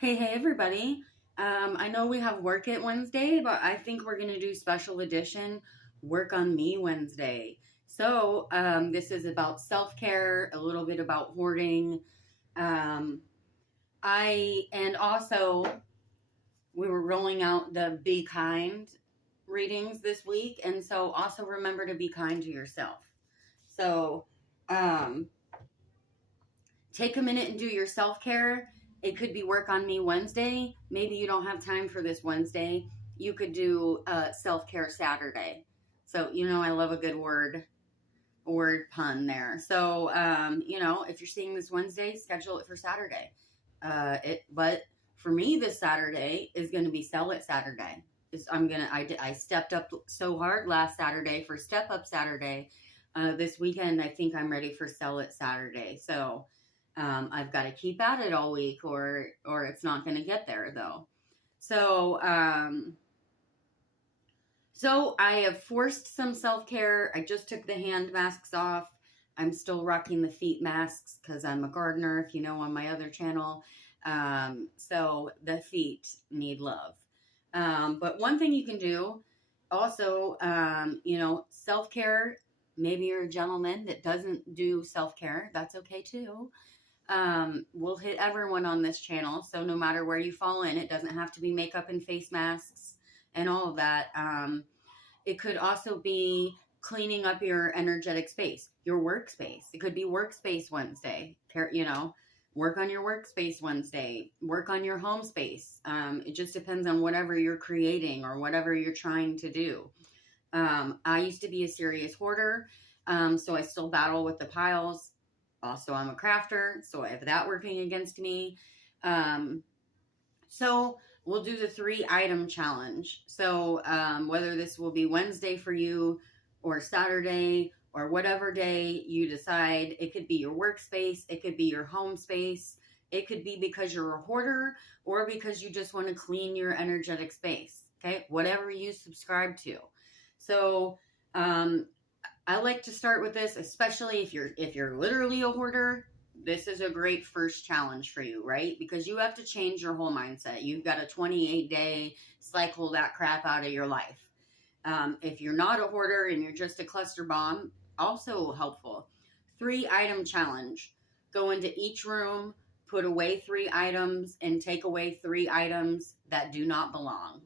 Hey, everybody. I know we have work at Wednesday, but I think we're going to do special edition Work on Me Wednesday. This is about self care, a little bit about hoarding. Um, and also, we were rolling out the Be Kind readings this week. And so, also remember to be kind to yourself. So, um, take a minute and do your self care. It could be Work on Me Wednesday. Maybe you don't have time for this Wednesday. You could do self care Saturday. So, I love a good word pun there. So, if you're seeing this Wednesday, schedule it for Saturday. But for me, this Saturday is going to be Sell It Saturday. I stepped up so hard last Saturday for Step Up Saturday. This weekend, I think I'm ready for Sell It Saturday. So, I've got to keep at it all week, or it's not going to get there though. So I have forced some self-care. I just took the hand masks off. I'm still rocking the feet masks because I'm a gardener, if you know, on my other channel. So the feet need love. But one thing you can do also, self-care. Maybe you're a gentleman that doesn't do self-care. That's okay too. We'll hit everyone on this channel. So no matter where you fall in, it doesn't have to be makeup and face masks and all of that. It could also be cleaning up your energetic space, your workspace. It could be Workspace Wednesday, work on your workspace Wednesday, work on your home space. It just depends on whatever you're creating or whatever you're trying to do. I used to be a serious hoarder, so I still battle with the piles. Also, I'm a crafter, so I have that working against me. So we'll do the 3-item challenge. So whether this will be Wednesday for you or Saturday or whatever day you decide, it could be your workspace, it could be your home space, it could be because you're a hoarder or because you just want to clean your energetic space. Okay, whatever you subscribe to. So I like to start with this, especially if you're literally a hoarder. This is a great first challenge for you, right? Because you have to change your whole mindset. You've got a 28-day cycle that crap out of your life. If you're not a hoarder and you're just a cluster bomb, also helpful. 3-item challenge. Go into each room, put away 3 items, and take away 3 items that do not belong.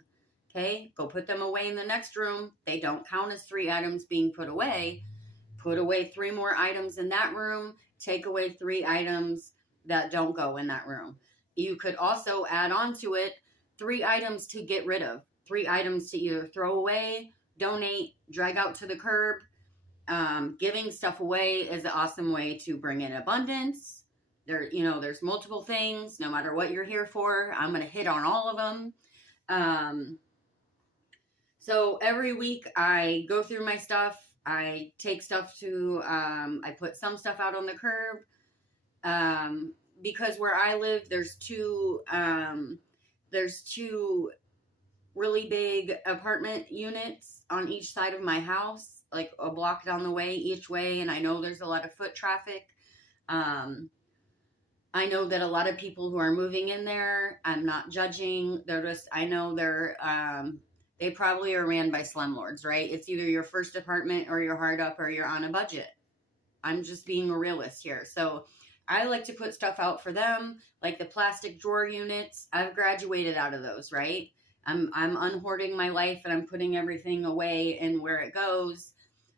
Okay, go put them away in the next room. They don't count as 3 items being put away. Put away 3 more items in that room. Take away 3 items that don't go in that room. You could also add on to it 3 items to get rid of. 3 items to either throw away, donate, drag out to the curb. Giving stuff away is an awesome way to bring in abundance. There's multiple things. No matter what you're here for, I'm going to hit on all of them. So every week I go through my stuff. I take stuff I put some stuff out on the curb. Because where I live, there's two really big apartment units on each side of my house, like a block down the way each way. And I know there's a lot of foot traffic. I know that a lot of people who are moving in there, I'm not judging. They probably are ran by slumlords, right? It's either your first apartment or you're hard up or you're on a budget. I'm just being a realist here. So I like to put stuff out for them, like the plastic drawer units. I've graduated out of those, right? I'm unhoarding my life and I'm putting everything away and where it goes.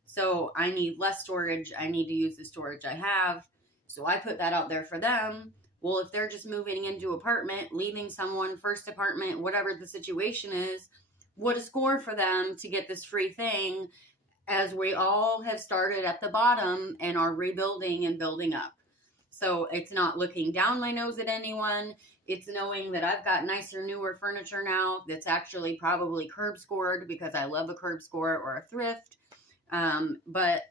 So I need less storage. I need to use the storage I have. So I put that out there for them. Well, if they're just moving into apartment, leaving someone, first apartment, whatever the situation is, what a score for them to get this free thing, as we all have started at the bottom and are rebuilding and building up. So it's not looking down my nose at anyone. It's knowing that I've got nicer, newer furniture now that's actually probably curb scored because I love a curb score or a thrift. But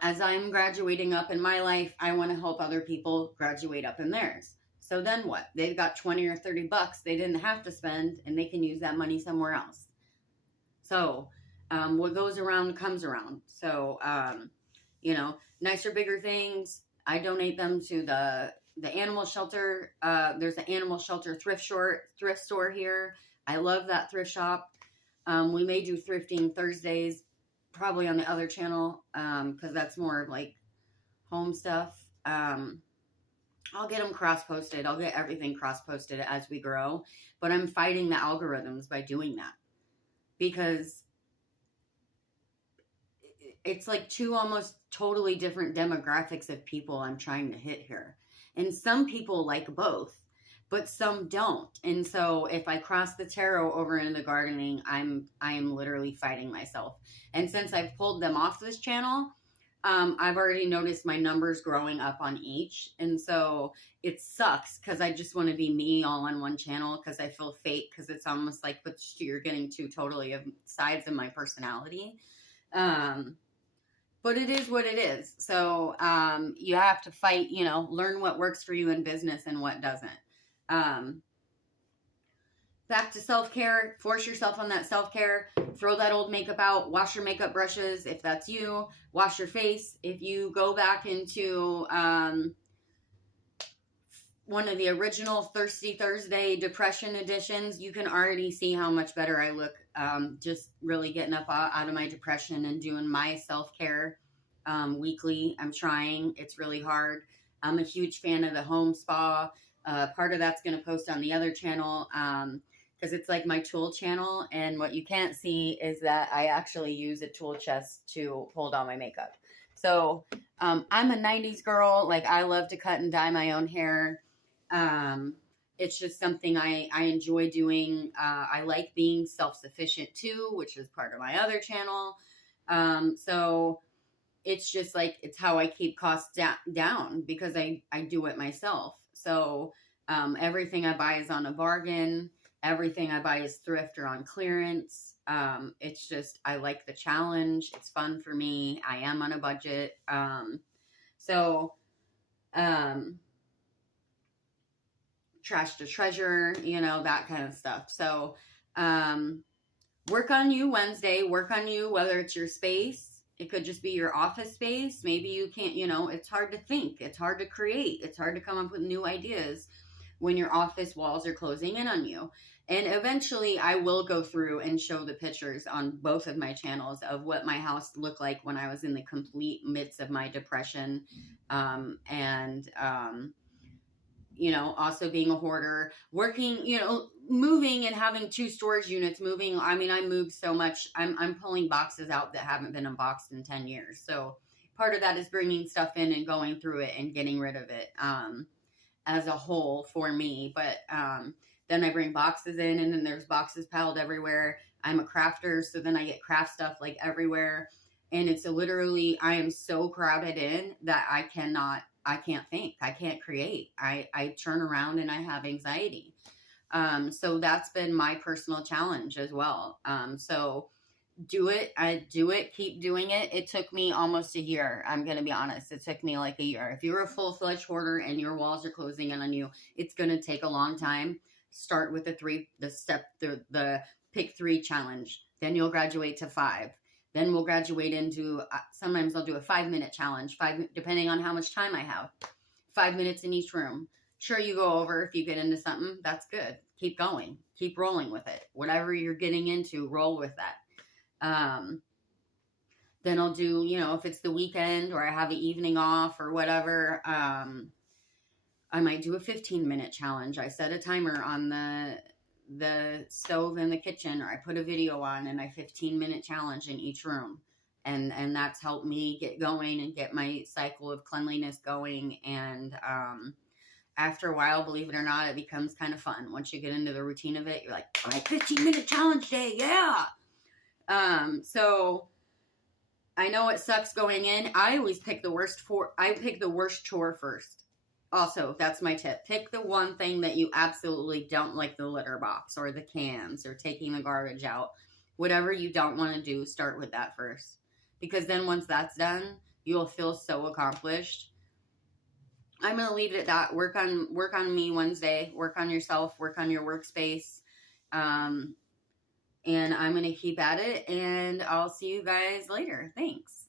as I'm graduating up in my life, I want to help other people graduate up in theirs. So then what? They've got 20 or 30 bucks they didn't have to spend, and they can use that money somewhere else. So what goes around comes around. So, nicer, bigger things, I donate them to the the animal shelter. There's an animal shelter thrift store here. I love that thrift shop. We may do thrifting Thursdays, probably on the other channel, because that's more of like home stuff. I'll get them cross-posted. I'll get everything cross-posted as we grow. But I'm fighting the algorithms by doing that. Because it's like two almost totally different demographics of people I'm trying to hit here. And some people like both, but some don't. And so if I cross the tarot over into the gardening, I am literally fighting myself. And since I've pulled them off this channel, I've already noticed my numbers growing up on each. And so it sucks because I just want to be me all on one channel because I feel fake, because it's almost like you're getting two totally of sides of my personality. But it is what it is. So you have to fight, learn what works for you in business and what doesn't. Back to self-care. Force yourself on that self-care. Throw that old makeup out. Wash your makeup brushes if that's you. Wash your face. If you go back into one of the original Thirsty Thursday depression editions, you can already see how much better I look. Just really getting up out of my depression and doing my self-care weekly. I'm trying. It's really hard. I'm a huge fan of the home spa. Part of that's going to post on the other channel. Because it's like my tool channel, and what you can't see is that I actually use a tool chest to hold all my makeup. So I'm a 90s girl. Like, I love to cut and dye my own hair. It's just something I enjoy doing. I like being self-sufficient too, which is part of my other channel. So it's just like, it's how I keep costs down because I do it myself. So everything I buy is on a bargain. Everything I buy is thrift or on clearance. It's just, I like the challenge. It's fun for me. I am on a budget. Trash to treasure, that kind of stuff. So, work on you Wednesday. Work on you, whether it's your space. It could just be your office space. Maybe you can't, it's hard to think. It's hard to create. It's hard to come up with new ideas when your office walls are closing in on you. And eventually I will go through and show the pictures on both of my channels of what my house looked like when I was in the complete midst of my depression. Also being a hoarder, working, moving and having 2 storage units, moving. I mean, I moved so much. I'm pulling boxes out that haven't been unboxed in 10 years. So part of that is bringing stuff in and going through it and getting rid of it. As a whole for me, but then I bring boxes in, and then there's boxes piled everywhere. I'm a crafter, so then I get craft stuff like everywhere, and it's literally, I am so crowded in that I can't think, I can't create. I turn around and I have anxiety. So that's been my personal challenge as well. So do it. Keep doing it. It took me almost a year. I'm going to be honest. It took me like a year. If you're a full-fledged hoarder and your walls are closing in on you, it's going to take a long time. Start with the pick 3 challenge. Then you'll graduate to 5. Then we'll graduate into, sometimes I'll do a 5-minute challenge, depending on how much time I have. 5 minutes in each room. Sure, you go over if you get into something. That's good. Keep going. Keep rolling with it. Whatever you're getting into, roll with that. Then I'll do, if it's the weekend or I have the evening off or whatever, I might do a 15-minute challenge. I set a timer on the stove in the kitchen, or I put a video on and I 15-minute challenge in each room. And that's helped me get going and get my cycle of cleanliness going. And, after a while, believe it or not, it becomes kind of fun. Once you get into the routine of it, you're like, all right, 15-minute challenge day. Yeah. So I know it sucks going in. I always pick the worst chore first. Also, that's my tip. Pick the one thing that you absolutely don't like, the litter box or the cans or taking the garbage out. Whatever you don't want to do, start with that first. Because then once that's done, you'll feel so accomplished. I'm going to leave it at that. Work on me Wednesday. Work on yourself. Work on your workspace. And I'm going to keep at it, and I'll see you guys later. Thanks.